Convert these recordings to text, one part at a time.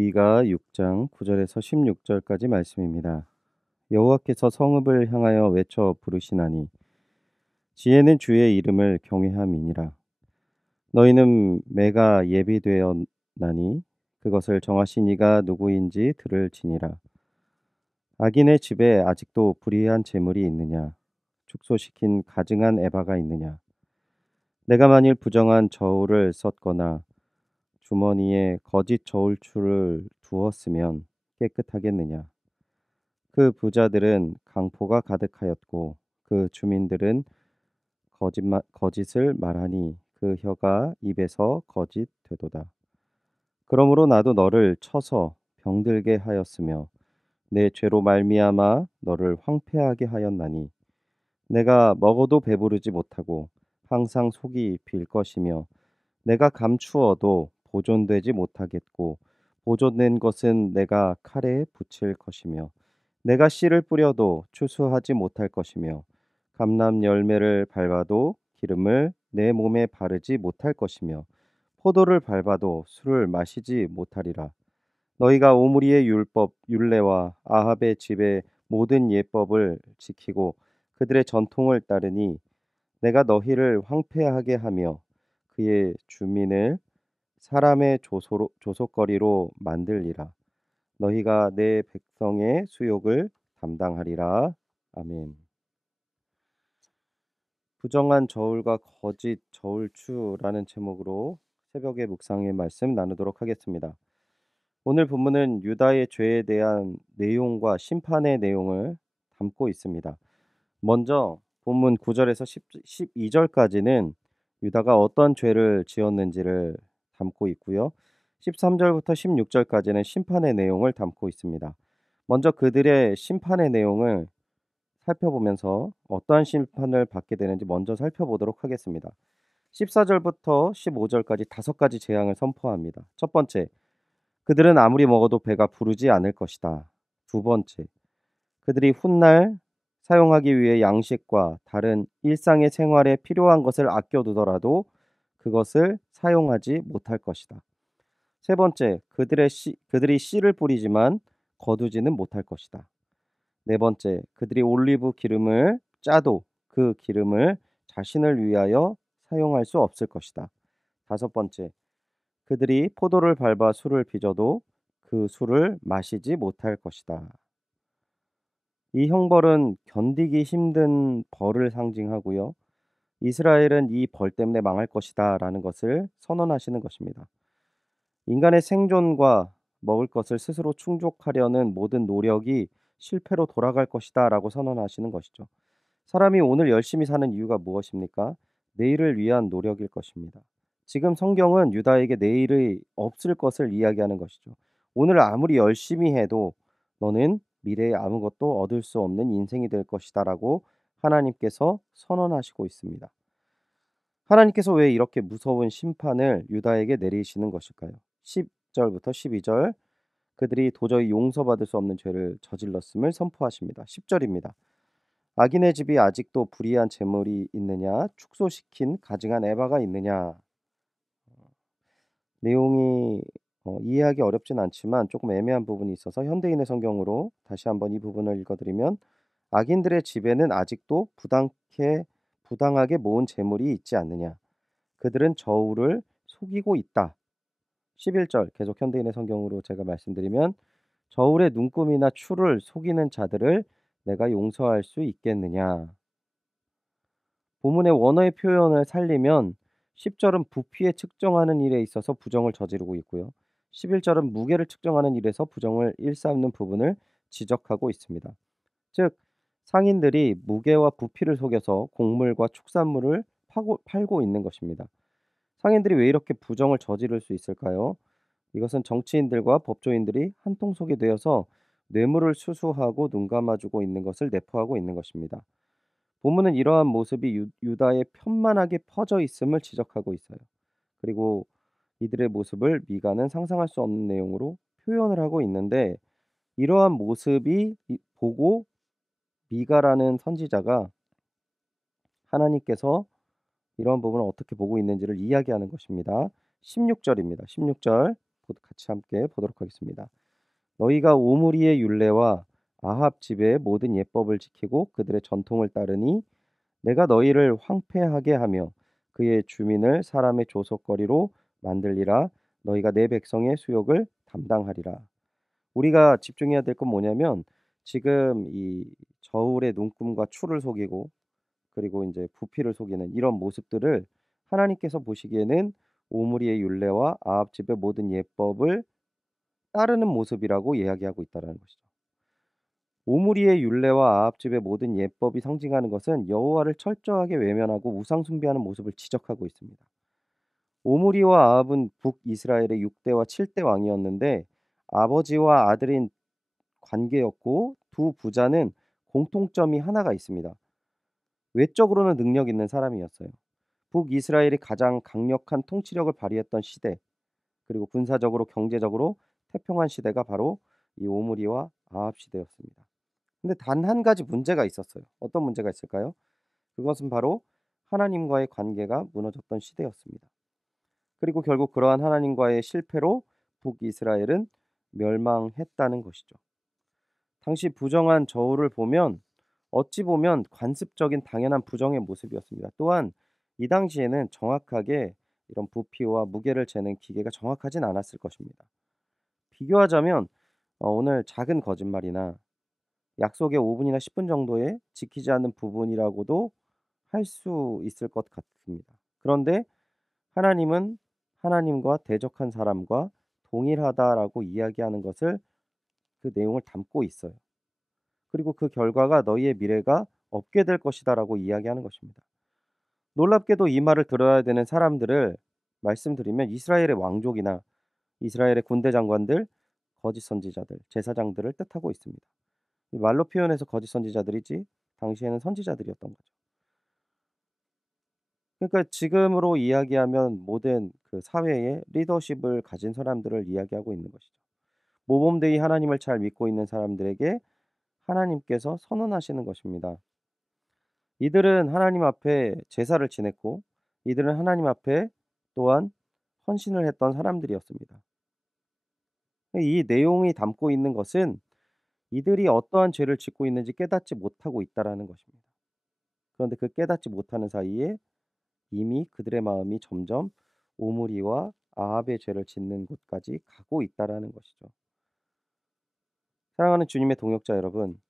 미가 6장 9절에서 16절까지 말씀입니다. 여호와께서 성읍을 향하여 외쳐 부르시나니 지혜는 주의 이름을 경외함이니라. 너희는 매가 예비되었나니 그것을 정하신 이가 누구인지 들을지니라. 악인의 집에 아직도 불의한 재물이 있느냐? 축소시킨 가증한 에바가 있느냐? 내가 만일 부정한 저울을 썼거나 주머니에 거짓 저울추를 두었으면 깨끗하겠느냐? 그 부자들은 강포가 가득하였고 그 주민들은 거짓을 말하니 그 혀가 입에서 거짓 되도다. 그러므로 나도 너를 쳐서 병들게 하였으며 내 죄로 말미암아 너를 황폐하게 하였나니 내가 먹어도 배부르지 못하고 항상 속이 빌 것이며 내가 감추어도 보존되지 못하겠고 보존된 것은 내가 칼에 붙일 것이며 내가 씨를 뿌려도 추수하지 못할 것이며 감람 열매를 밟아도 기름을 내 몸에 바르지 못할 것이며 포도를 밟아도 술을 마시지 못하리라. 너희가 오므리의 율법 율례와 아합의 집의 모든 예법을 지키고 그들의 전통을 따르니 내가 너희를 황폐하게 하며 그의 주민을 사람의 조속거리로 만들리라. 너희가 내 백성의 수욕을 담당하리라. 아멘. 부정한 저울과 거짓 저울추라는 제목으로 새벽의 묵상의 말씀 나누도록 하겠습니다. 오늘 본문은 유다의 죄에 대한 내용과 심판의 내용을 담고 있습니다. 먼저 본문 9절에서 12절까지는 유다가 어떤 죄를 지었는지를 담고 있고요. 13절부터 16절까지는 심판의 내용을 담고 있습니다. 먼저 그들의 심판의 내용을 살펴보면서 어떠한 심판을 받게 되는지 먼저 살펴보도록 하겠습니다. 14절부터 15절까지 5가지 재앙을 선포합니다. 첫 번째, 그들은 아무리 먹어도 배가 부르지 않을 것이다. 두 번째, 그들이 훗날 사용하기 위해 양식과 다른 일상의 생활에 필요한 것을 아껴두더라도 그것을 사용하지 못할 것이다. 세 번째, 그들이 씨를 뿌리지만 거두지는 못할 것이다. 네 번째, 그들이 올리브 기름을 짜도 그 기름을 자신을 위하여 사용할 수 없을 것이다. 다섯 번째, 그들이 포도를 밟아 술을 빚어도 그 술을 마시지 못할 것이다. 이 형벌은 견디기 힘든 벌을 상징하고요. 이스라엘은 이 벌 때문에 망할 것이다 라는 것을 선언하시는 것입니다. 인간의 생존과 먹을 것을 스스로 충족하려는 모든 노력이 실패로 돌아갈 것이다 라고 선언하시는 것이죠. 사람이 오늘 열심히 사는 이유가 무엇입니까? 내일을 위한 노력일 것입니다. 지금 성경은 유다에게 내일이 없을 것을 이야기하는 것이죠. 오늘 아무리 열심히 해도 너는 미래에 아무것도 얻을 수 없는 인생이 될 것이다 라고 하나님께서 선언하시고 있습니다. 하나님께서 왜 이렇게 무서운 심판을 유다에게 내리시는 것일까요? 10절부터 12절, 그들이 도저히 용서받을 수 없는 죄를 저질렀음을 선포하십니다. 10절입니다. 악인의 집이 아직도 불의한 재물이 있느냐? 축소시킨 가증한 에바가 있느냐? 내용이 이해하기 어렵진 않지만 조금 애매한 부분이 있어서 현대인의 성경으로 다시 한번 이 부분을 읽어드리면, 악인들의 집에는 아직도 부당하게 모은 재물이 있지 않느냐? 그들은 저울을 속이고 있다. 11절 계속 현대인의 성경으로 제가 말씀드리면, 저울의 눈금이나 추를 속이는 자들을 내가 용서할 수 있겠느냐? 본문의 원어의 표현을 살리면 10절은 부피에 측정하는 일에 있어서 부정을 저지르고 있고요. 11절은 무게를 측정하는 일에서 부정을 일삼는 부분을 지적하고 있습니다. 즉, 상인들이 무게와 부피를 속여서 곡물과 축산물을 팔고 있는 것입니다. 상인들이 왜 이렇게 부정을 저지를 수 있을까요? 이것은 정치인들과 법조인들이 한통속이 되어서 뇌물을 수수하고 눈 감아주고 있는 것을 내포하고 있는 것입니다. 본문은 이러한 모습이 유다에 편만하게 퍼져 있음을 지적하고 있어요. 그리고 이들의 모습을 미가는 상상할 수 없는 내용으로 표현을 하고 있는데, 이러한 모습이 보고 미가라는 선지자가 하나님께서 이러한 부분을 어떻게 보고 있는지를 이야기하는 것입니다. 16절입니다. 16절 같이 함께 보도록 하겠습니다. 너희가 오므리의 율례와 아합 집의 모든 예법을 지키고 그들의 전통을 따르니 내가 너희를 황폐하게 하며 그의 주민을 사람의 조속거리로 만들리라. 너희가 내 백성의 수욕을 담당하리라. 우리가 집중해야 될 건 뭐냐면 지금 이 저울의 눈금과 추를 속이고 그리고 이제 부피를 속이는 이런 모습들을 하나님께서 보시기에는 오므리의 율례와 아합 집의 모든 예법을 따르는 모습이라고 이야기하고 있다라는 것이죠. 오므리의 율례와 아합 집의 모든 예법이 상징하는 것은 여호와를 철저하게 외면하고 우상 숭배하는 모습을 지적하고 있습니다. 오므리와 아합은 북이스라엘의 6대와 7대 왕이었는데 아버지와 아들인 관계였고 두 부자는 공통점이 하나가 있습니다. 외적으로는 능력 있는 사람이었어요. 북이스라엘이 가장 강력한 통치력을 발휘했던 시대, 그리고 군사적으로 경제적으로 태평한 시대가 바로 이 오므리와 아합 시대였습니다. 근데 단 한 가지 문제가 있었어요. 어떤 문제가 있을까요? 그것은 바로 하나님과의 관계가 무너졌던 시대였습니다. 그리고 결국 그러한 하나님과의 실패로 북이스라엘은 멸망했다는 것이죠. 당시 부정한 저울을 보면 어찌 보면 관습적인 당연한 부정의 모습이었습니다. 또한 이 당시에는 정확하게 이런 부피와 무게를 재는 기계가 정확하진 않았을 것입니다. 비교하자면 오늘 작은 거짓말이나 약속의 5분이나 10분 정도에 지키지 않는 부분이라고도 할 수 있을 것 같습니다. 그런데 하나님은 하나님과 대적한 사람과 동일하다라고 이야기하는 것을 그 내용을 담고 있어요. 그리고 그 결과가 너희의 미래가 없게 될 것이다라고 이야기하는 것입니다. 놀랍게도 이 말을 들어야 되는 사람들을 말씀드리면 이스라엘의 왕족이나 이스라엘의 군대 장관들, 거짓 선지자들, 제사장들을 뜻하고 있습니다. 이 말로 표현해서 거짓 선지자들이지 당시에는 선지자들이었던 거죠. 그러니까 지금으로 이야기하면 모든 그 사회의 리더십을 가진 사람들을 이야기하고 있는 것이죠. 모범되이 하나님을 잘 믿고 있는 사람들에게 하나님께서 선언하시는 것입니다. 이들은 하나님 앞에 제사를 지냈고 이들은 하나님 앞에 또한 헌신을 했던 사람들이었습니다. 이 내용이 담고 있는 것은 이들이 어떠한 죄를 짓고 있는지 깨닫지 못하고 있다라는 것입니다. 그런데 그 깨닫지 못하는 사이에 이미 그들의 마음이 점점 오므리와 아합의 죄를 짓는 곳까지 가고 있다라는 것이죠. 사랑하는 주님의 동역자 여러분,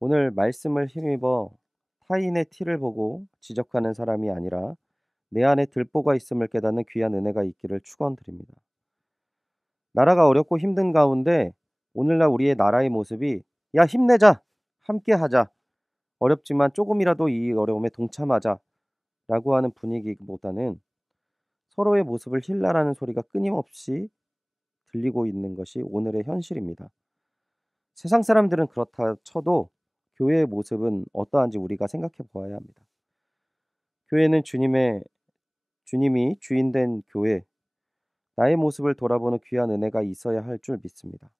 오늘 말씀을 힘입어 타인의 티를 보고 지적하는 사람이 아니라 내 안에 들보가 있음을 깨닫는 귀한 은혜가 있기를 축원드립니다. 나라가 어렵고 힘든 가운데 오늘날 우리의 나라의 모습이 야 힘내자, 함께하자, 어렵지만 조금이라도 이 어려움에 동참하자라고 하는 분위기보다는 서로의 모습을 힐라라는 소리가 끊임없이 들리고 있는 것이 오늘의 현실입니다. 세상 사람들은 그렇다 쳐도 교회의 모습은 어떠한지 우리가 생각해 보아야 합니다. 교회는 주님이 주인된 교회, 나의 모습을 돌아보는 귀한 은혜가 있어야 할 줄 믿습니다.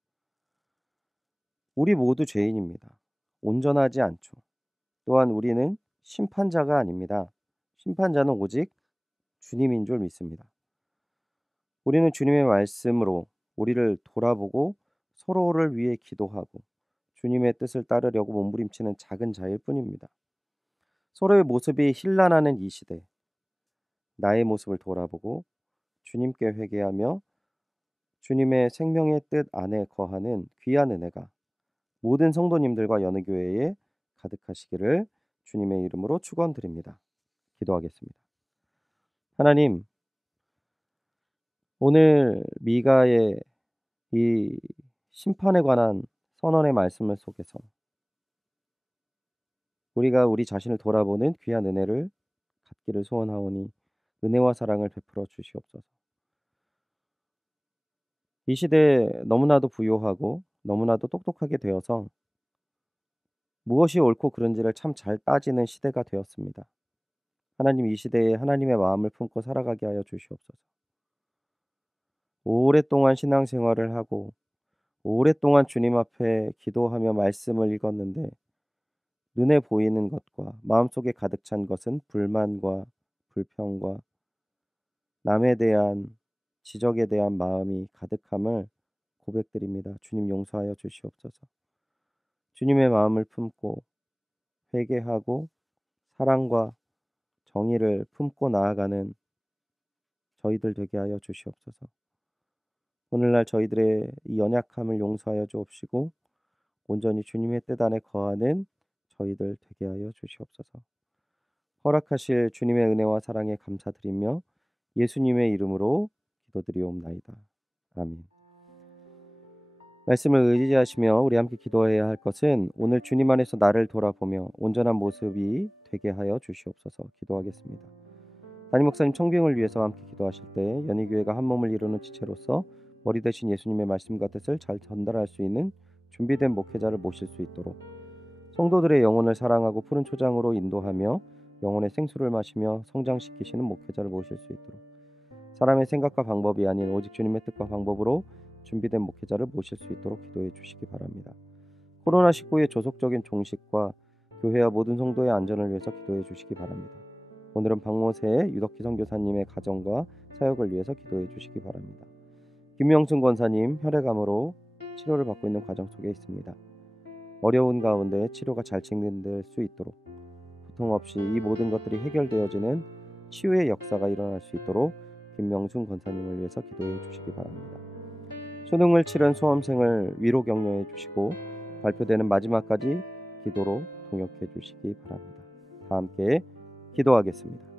우리 모두 죄인입니다. 온전하지 않죠. 또한 우리는 심판자가 아닙니다. 심판자는 오직 주님인 줄 믿습니다. 우리는 주님의 말씀으로 우리를 돌아보고 서로를 위해 기도하고 주님의 뜻을 따르려고 몸부림치는 작은 자일 뿐입니다. 서로의 모습이 힐난하는 이 시대, 나의 모습을 돌아보고 주님께 회개하며 주님의 생명의 뜻 안에 거하는 귀한 은혜가 모든 성도님들과 여느 교회에 가득하시기를 주님의 이름으로 축원드립니다. 기도하겠습니다. 하나님, 오늘 미가의 이 심판에 관한 선언의 말씀을 속에서 우리가 우리 자신을 돌아보는 귀한 은혜를 갖기를 소원하오니 은혜와 사랑을 베풀어 주시옵소서. 이 시대에 너무나도 부요하고 너무나도 똑똑하게 되어서 무엇이 옳고 그른지를 참 잘 따지는 시대가 되었습니다. 하나님 이 시대에 하나님의 마음을 품고 살아가게 하여 주시옵소서. 오랫동안 신앙생활을 하고 오랫동안 주님 앞에 기도하며 말씀을 읽었는데 눈에 보이는 것과 마음속에 가득 찬 것은 불만과 불평과 남에 대한 지적에 대한 마음이 가득함을 고백드립니다. 주님 용서하여 주시옵소서. 주님의 마음을 품고 회개하고 사랑과 정의를 품고 나아가는 저희들 되게 하여 주시옵소서. 오늘날 저희들의 이 연약함을 용서하여 주옵시고 온전히 주님의 뜻 안에 거하는 저희들 되게 하여 주시옵소서. 허락하실 주님의 은혜와 사랑에 감사드리며 예수님의 이름으로 기도드리옵나이다. 아멘. 말씀을 의지하시며 우리 함께 기도해야 할 것은 오늘 주님 안에서 나를 돌아보며 온전한 모습이 되게 하여 주시옵소서. 기도하겠습니다. 담임 목사님 청빙을 위해서 함께 기도하실 때 연희교회가 한 몸을 이루는 지체로서 머리 대신 예수님의 말씀과 뜻을 잘 전달할 수 있는 준비된 목회자를 모실 수 있도록 성도들의 영혼을 사랑하고 푸른 초장으로 인도하며 영혼의 생수를 마시며 성장시키시는 목회자를 모실 수 있도록 사람의 생각과 방법이 아닌 오직 주님의 뜻과 방법으로 준비된 목회자를 모실 수 있도록 기도해 주시기 바랍니다. 코로나19의 조속적인 종식과 교회와 모든 성도의 안전을 위해서 기도해 주시기 바랍니다. 오늘은 박모세 유덕희 선교사님의 가정과 사역을 위해서 기도해 주시기 바랍니다. 김명순 권사님 혈액암으로 치료를 받고 있는 과정 속에 있습니다. 어려운 가운데 치료가 잘 진행될 수 있도록 고통 없이 이 모든 것들이 해결되어지는 치유의 역사가 일어날 수 있도록 김명순 권사님을 위해서 기도해 주시기 바랍니다. 수능을 치른 수험생을 위로 격려해 주시고 발표되는 마지막까지 기도로 동역해 주시기 바랍니다. 다 함께 기도하겠습니다.